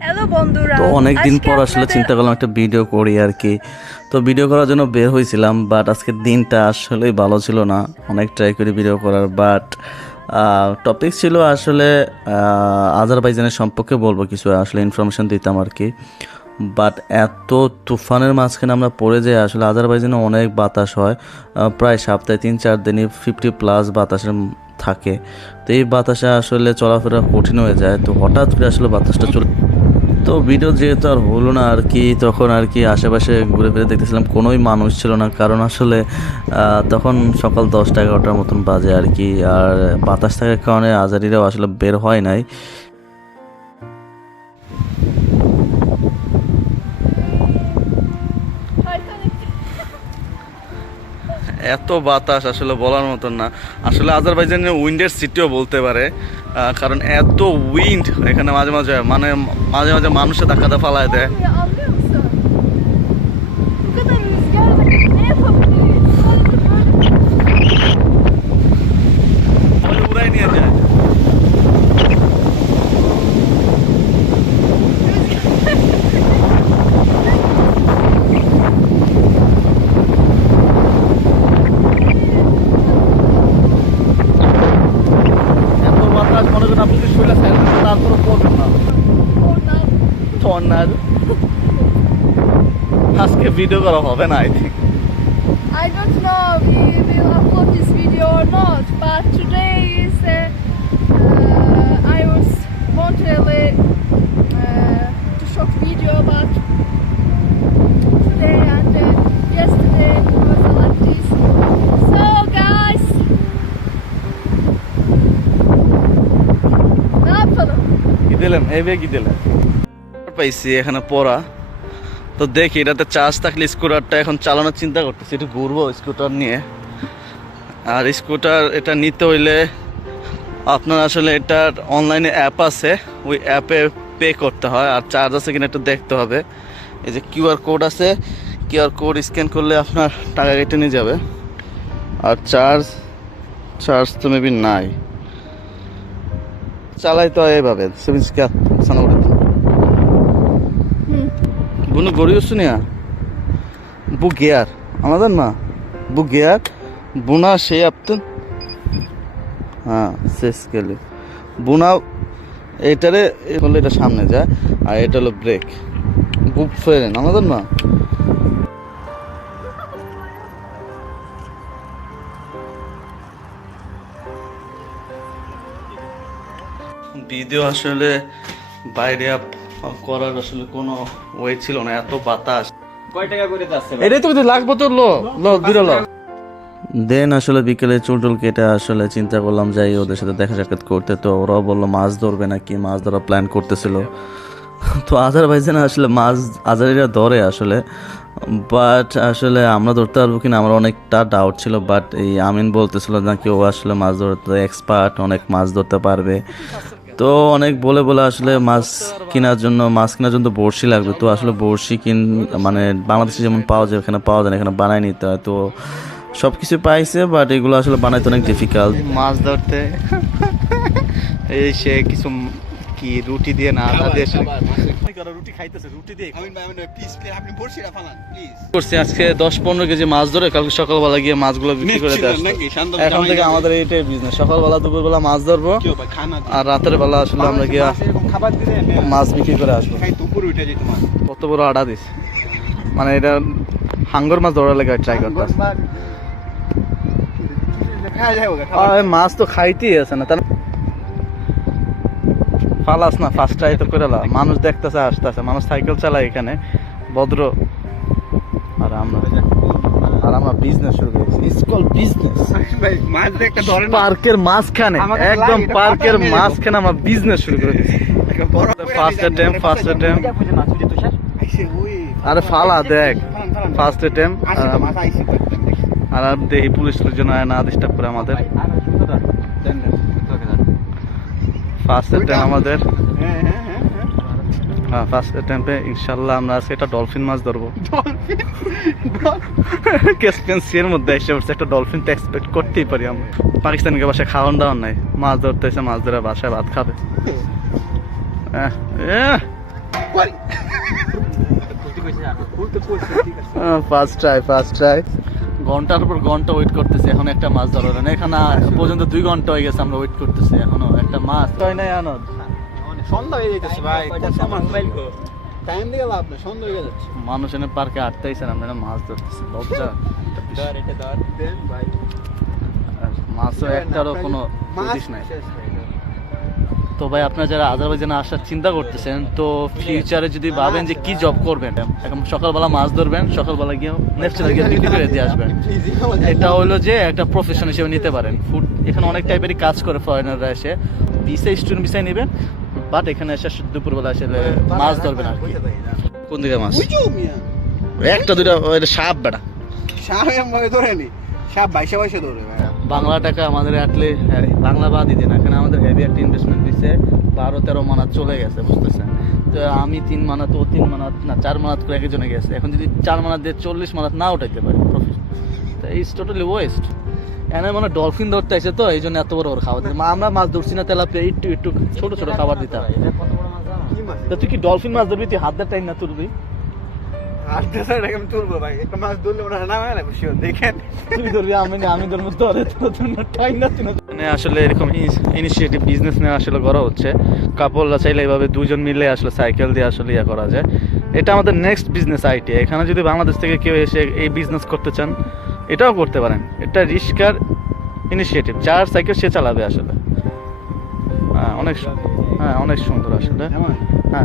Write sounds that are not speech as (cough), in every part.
Hello বন্ধুরা তো অনেকদিন পর আসলে চিন্তা করলাম একটা ভিডিও করি আর কি। তো ভিডিও করার জন্য বের হয়েছিলাম বাট আজকের দিনটা আসলেই ভালো ছিল না। অনেক ট্রাই করি ভিডিও করার বাট টপিক ছিল আসলে আজারবাইজানের সম্পর্কে বলব কিছু আসলে ইনফরমেশন দিতাম আর কি। বাট এত তুফানের মাঝখানে আমরা পড়ে যাই আসলে আজারবাইজানে অনেক বাতাস হয়। প্রায় সপ্তাহে তিন চার দিনই ফিফটি প্লাস বাতাসের থাকে। তো এই বাতাসে আসলে চলাফেরা কঠিন হয়ে যায় তো হঠাৎ করে আসলে বাতাসটা চলে তো ভিডিও যেহেতু আর হলো না আর কি, তখন আর কি আশেপাশে ঘুরে ফিরে দেখতেছিলাম, কোনোই মানুষ ছিল না। কারণ আসলে তখন সকাল দশটা এগারোটার মতন বাজে আর কি, আর বাতাস থাকার কারণে আজারিরাও আসলে বের হয় নাই। এত বাতাস আসলে বলার মতন না। আসলে আজারবাইজানের উইন্ডের সিটিও বলতে পারে কারণ এত উইন্ড এখানে মাঝে মাঝে মানে মাঝে মাঝে মানুষের ধাক্কাতে ফালায় দেয়। উড়াই নিয়ে যায়। ভিডিও করা হবে না I think I don't know if we will upload this video or not, but today is uh, uh, I was want really uh, to short video about today and uh, yesterday was like this. So guys, ne yapalım? গিদেলাম এবে গিদেলাম পাইছি এখানে পড়া তো দেখি, এটাতে charge থাকলে স্কুটারটা এখন চালানোর চিন্তা করতেছি। একটু ঘুরবো স্কুটার নিয়ে। আর স্কুটার এটা নিতে হইলে আপনার আসলে এটার অনলাইনে অ্যাপ আছে, ওই অ্যাপে পে করতে হয়। আর চার্জ আছে কিনা একটু দেখতে হবে। এই যে কিউআর কোড আছে কিউআর কোড স্ক্যান করলে আপনার টাকা কেটে নিয়ে যাবে। আর চার্জ চার্জ তো মেবি নাই। চালাই তো এভাবে, savings. Bunu görüyorsun ya. Bu giyer. Anladın mı? Bu giyer. Buna şey yaptın. Ha ses geliyor. Buna এটারে হলো এটা সামনে যায় আর এটা হলো break bu ফ্রেন anladın mı? Video আসলে বাইরে করার আসলে কোনো ওয়ে ছিল না এত বাতাস। কয় টাকা করে যাচ্ছে এটাই তো লাগবো তো লো লো দুটো লো দেন আসলে বিকেলে চুল টুল কেটে আসলে চিন্তা করলাম যাই ওদের সাথে দেখা সাক্ষাৎ করতে। তো ওরাও বলল মাছ ধরবে নাকি? মাছ ধরা প্ল্যান করতেছিল। তো আজারবাইজান আসলে মাছ আজারিরা ধরে আসলে। বাট আসলে আমরা ধরতে পারব কিনা আমার অনেকটা ডাউট ছিল। বাট এই আমিন বলতেছিল নাকি ও আসলে মাছ ধরতে এক্সপার্ট অনেক মাছ ধরতে পারবে। তো অনেক বলে বলে আসলে মাছ কেনার জন্য, মাছ কেনার জন্য বড়শি লাগবে। তো আসলে বড়শি কিন মানে বাংলাদেশে যেমন পাওয়া যায় এখানে পাওয়া যায় না, এখানে বানায় নিতে হয়। তো সব কিছু পাইছে বাট এগুলো আসলে বানাইতে অনেক ডিফিকাল্ট মাছ ধরতে, এই সে কিছু কি রুটি দিয়ে না আদা দিয়ে রুটি খাইতেছে রুটি দিয়ে। আমিন ভাই আমিন প্লিজ প্লিজ আপনি বড়শিটা ফালান প্লিজ করছি আজকে দশ পনেরো কেজি মাছ ধরে কালকে সকালবেলা গিয়ে মাছগুলো বিক্রি করে। এখন থেকে আমাদের এইটাই বিজনেস সকালবেলা দুপুরবেলা মাছ ধরবো আর রাতের বেলা আসলে আমরা গিয়ে মাছ বিক্রি করে আসব। খাই দুপুরে উঠে যেত মাছ কত বড় আডা দিস। মানে এটা হাঙ্গর মাছ ধরার লেগে ট্রাই করতে মাছ তো খাইতেই আছে না তার ফালাস না ফার্স্ট ট্রাই তো করে লা মানুষ দেখতেছে আসতেছে। মানুষ সাইকেল চালায় এখানে। ভদ্র। আর আমরা আর আমরা বিজনেস শুরু করেছি। স্কুল বিজনেস পার্কের মাঝখানে একদম পার্কের মাঝখানে আমরা বিজনেস শুরু করে দিয়েছি একটা বড় ফার্স্ট অ্যাটেম্প ফার্স্ট অ্যাটেম্প আরে ফালা দেখ। ফার্স্ট অ্যাটেম্প আর আর দেখি পুলিশ লোকজন আয় না ডিস্টার্ব করে আমাদের। ফার্স্ট অ্যাটেম্প আমাদের। হ্যাঁ হ্যাঁ হ্যাঁ হ্যাঁ। ফার্স্ট অ্যাটেম্পে ইনশাল্লাহ আমরা আজকে একটা ডলফিন মাছ ধরবো। ডলফিন ক্যাসপেন্সির (laughs) মধ্যে এসে পড়ছে একটা ডলফিন তো এক্সপেক্ট করতেই পারি আমরা। পাকিস্তানকে বাসায় খাওয়ান দাওয়ান নাই। মাছ ধরতে এসে মাছ ধরে বাসায় ভাত খাবে। ফার্স্ট ট্রাই ফার্স্ট ট্রাই ঘণ্টার পর ঘণ্টা ওয়েট করতেছি এখন একটা মাছ ধরো না এখানে পর্যন্ত দুই ঘণ্টা হয়ে গেছে আমরা ওয়েট করতেছি এখনও একটা মাছ হয় নাই আনন্দ। সন্ধ্যা হয়ে যাইতেছে ভাই টাইম দিয়ে লাভ না সন্ধ্যা হয়ে যাচ্ছে। মানুষ এনে পার্কে না আমরা মাছ ধরতেছি লজ্জা। মাছও একটারও কোনো মাছ নাই। তো ভাই আপনারা যারা আজারবাইজানে আসার চিন্তা করতেছেন তো ফিউচারে যদি ভাবেন যে কি জব করবেন এখন সকালবেলা মাছ ধরবেন সকালবেলা গিয়ে নেপচারে গিয়ে বিক্রি করে দিয়ে আসবেন। এটা হলো যে একটা প্রফেশন হিসেবে নিতে পারেন। ফুড এখানে অনেক টাইপেরই কাজ করে ফরেনাররা এসে। ভিসা স্টুডেন্ট ভিসায় নেবেন বাট এখানে এসে দুপুরবেলা আসলে মাছ ধরবেন আর কি। কোন দিকে মাছ? একটা দুটা সাপ বেটা। সাপ ধরে নি। সাপ বাইশে বাইশে ধরে। বাংলা টাকা আমাদের অ্যাটলি বাংলা বাদই দিন এখানে আমাদের হেভি একটা ইনভেস্টমেন্ট দিচ্ছে বারো তেরো মানাত চলে গেছে বুঝতেছেন? তো আমি তিন মানাত ও তিন মানাত না চার মানাত করে একজনে গেছে। এখন যদি চার মানাত দিয়ে চল্লিশ মানাত না উঠাইতে পারি প্রফিট তো ইটস টোটালি ওয়েস্ট এনে মানে ডলফিন ধরতে আসে তো এই জন্য এত বড় বড় খাবার দিতে আমরা মাছ ধরছি না তেলাপিয়া একটু একটু ছোট ছোট খাবার দিতে হয় কি তুই কি ডলফিন মাছ ধরবি তুই হাত দিয়ে টাইম না তুলবি? আর দেশে আমি তুলবো ভাই। একটা মাছ ধরলে ওরা না মানে খুশি দেখেন। তুই ধরবি আমি না আমি ধরবো তোরে তোর টাইম না তুই মানে আসলে এরকম ইনিশিয়েটিভ বিজনেস নিয়ে আসলে করা হচ্ছে। কাপড়রা চাইলে এইভাবে দুজন মিলে আসলে সাইকেল দিয়ে আসলে ইয়ে করা যায়। এটা আমাদের নেক্সট বিজনেস আইটি এখানে যদি বাংলাদেশ থেকে কেউ এসে এই বিজনেস করতে চান এটাও করতে পারেন। এটা রিস্কার ইনিশিয়েটিভ যার সাইকেল সে চালাবে আসলে। হ্যাঁ অনেক হ্যাঁ অনেক সুন্দর আসলে। হ্যাঁ,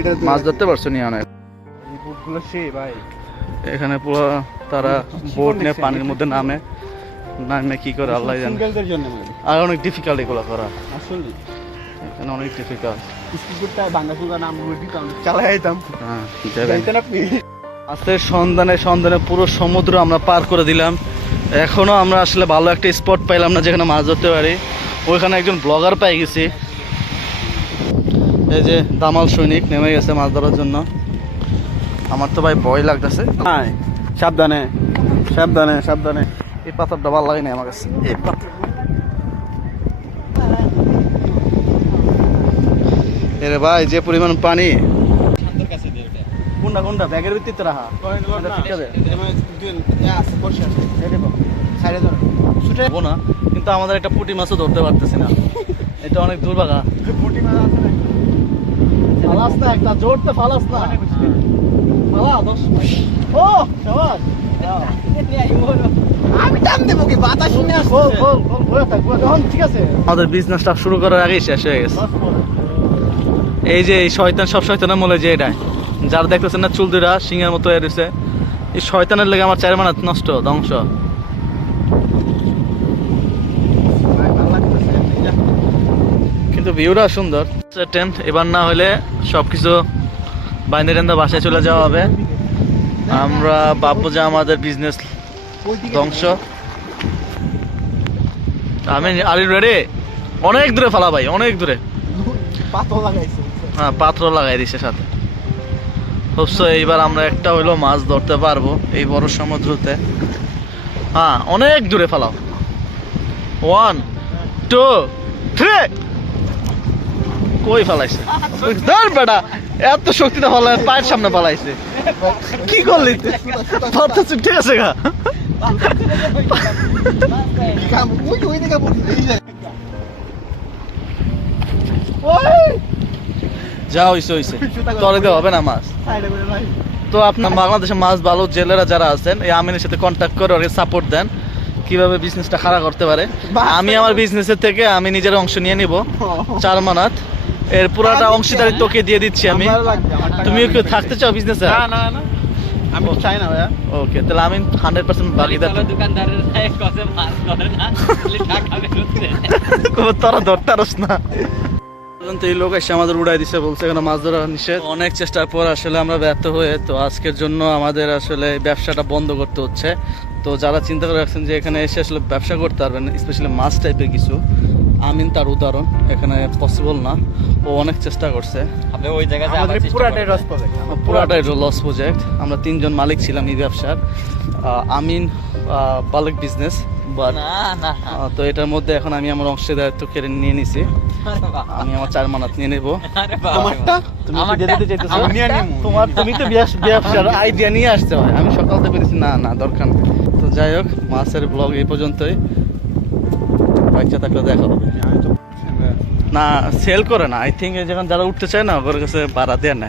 এটা মাছ ধরতে পারছ নি অনেক? বুটগুলো সে ভাই। এখানে পুরো তারা বোট নিয়ে পানির মধ্যে নামে। নামে কি করে আল্লাহ জানে। আর অনেক ডিফিকাল্ট এগুলো করা। আসলে। এখানে অনেক ডিফিকাল্ট সুগা নাম চালাই আইতাম। হ্যাঁ যাইতেন আপনি? আজকের সন্ধানে সন্ধানে পুরো সমুদ্র আমরা পার করে দিলাম। এখনও আমরা আসলে ভালো একটা স্পট পাইলাম না যেখানে মাছ ধরতে পারি। ওইখানে একজন ব্লগার পাই গেছি। এই যে দামাল সৈনিক নেমে গেছে মাছ ধরার জন্য। আমার তো ভাই ভয় লাগতেছে। সাবধানে সাবধানে সাবধানে। এই পাথরটা ভালো লাগে না আমার কাছে। এই পাথর। এরে ভাই যে পরিমাণ পানি। কোনটা কোনটা? ব্যাগের ভিত্তিতে রাখা? এটা আছে? যাব না কিন্তু আমাদের একটা পুঁটি মাছও ধরতে পারতেছি না। (laughs) এটা অনেক দুর্ভাগা। ফালাস না একটা জোরতে ফালাস না। ফালা দশ ও সবাস আমি টান দেবো কি? বাতাস শুনে বল বল বল বলে থাক বলে। তখন ঠিক আছে। আমাদের বিজনেসটা শুরু করার আগেই শেষ হয়ে গেছে। এই যে এই শয়তান সব শয়তানের মূলে যে এটা। যারা দেখতেছেন না চুল দুরা সিংহের মতো এর এই শয়তানের লেগে আমার চার নষ্ট ধ্বংস। কিন্তু ভিউটা সুন্দর। টেন্ট এবার না হলে সব কিছু বাইন্দে টেন্দা বাসায় চলে যাওয়া হবে। আমরা ভাববো যে আমাদের বিজনেস ধ্বংস। আমি আর রেডি অনেক দূরে ফালা ভাই অনেক দূরে। হ্যাঁ পাত্র লাগাই দিছে সাথে। অবশ্য এইবার আমরা একটা হইল মাছ ধরতে পারব এই বড় সমুদ্রতে। হ্যাঁ অনেক দূরে ফালাও। ওয়ান টু থ্রি কই ফালাইছে? ধর বেটা এত শক্তিতে ফালাই পায়ের সামনে ফালাইছে। কি করলি তুই? ঠিক আছে গা। যে হইছে হইছে। তোরে দেওয়া হবে না মাছ? তো আপনার বাংলাদেশে মাছ ভালো জেলেরা যারা আছেন এই আমিনের সাথে কন্ট্যাক্ট করে ওকে সাপোর্ট দেন কীভাবে বিজনেসটা খাড়া করতে পারে। আমি আমার বিজনেসের থেকে আমি নিজের অংশ নিয়ে নিব। চার মানাত এর পুরাটা অংশীদারি তোকে দিয়ে দিচ্ছি আমি তুমিও কি থাকতে চাও বিজনেসে না না না আমি চাই না ভাইয়া ওকে তাহলে আমি হান্ড্রেড পার্সেন্ট ভাগিদার দোকানদারের কসে মাছ করে না খালি টাকা বেরোচ্ছে তোরা ধরতে পারস না পর্যন্ত এই লোক এসে আমাদের উড়াই দিছে বলছে এখানে মাছ ধরা নিষেধ অনেক চেষ্টার পর আসলে আমরা ব্যর্থ হয়ে তো আজকের জন্য আমাদের আসলে ব্যবসাটা বন্ধ করতে হচ্ছে তো যারা চিন্তা করে রাখছেন যে এখানে এসে আসলে ব্যবসা করতে পারবেন স্পেশালি মাছ টাইপের কিছু আমিন তার উদাহরণ এখানে পসিবল না। ও অনেক চেষ্টা করছে। আপনি ওই জায়গায় আমাদের পুরাটাই করবেন। প্রজেক্ট পুরাটাই লস প্রজেক্ট আমরা তিনজন মালিক ছিলাম এই ব্যবসার। আমিন বালক বিজনেস বাট না না। তো এটার মধ্যে এখন আমি আমার অংশের দায়িত্ব কেড়ে নিয়ে নিছি। আমি আমার চার মানাত নিয়ে নেব। আরে আমারটা? তুমি কি দিতে চাইতেছো? আমি নিয়ে নিবো। তোমার তুমি তো ব্যবসার আইডিয়া নিয়ে আসতে হয়। আমি সকাল থেকে বলেছি না না দরকার নেই। তো যাই হোক মাছের ব্লগ এই পর্যন্তই। বাচ্চা থাকলে দেখা হবে। না সেল করে না। আই থিঙ্ক যখন যারা উঠতে চায় না ওর কাছে ভাড়া দেয় না।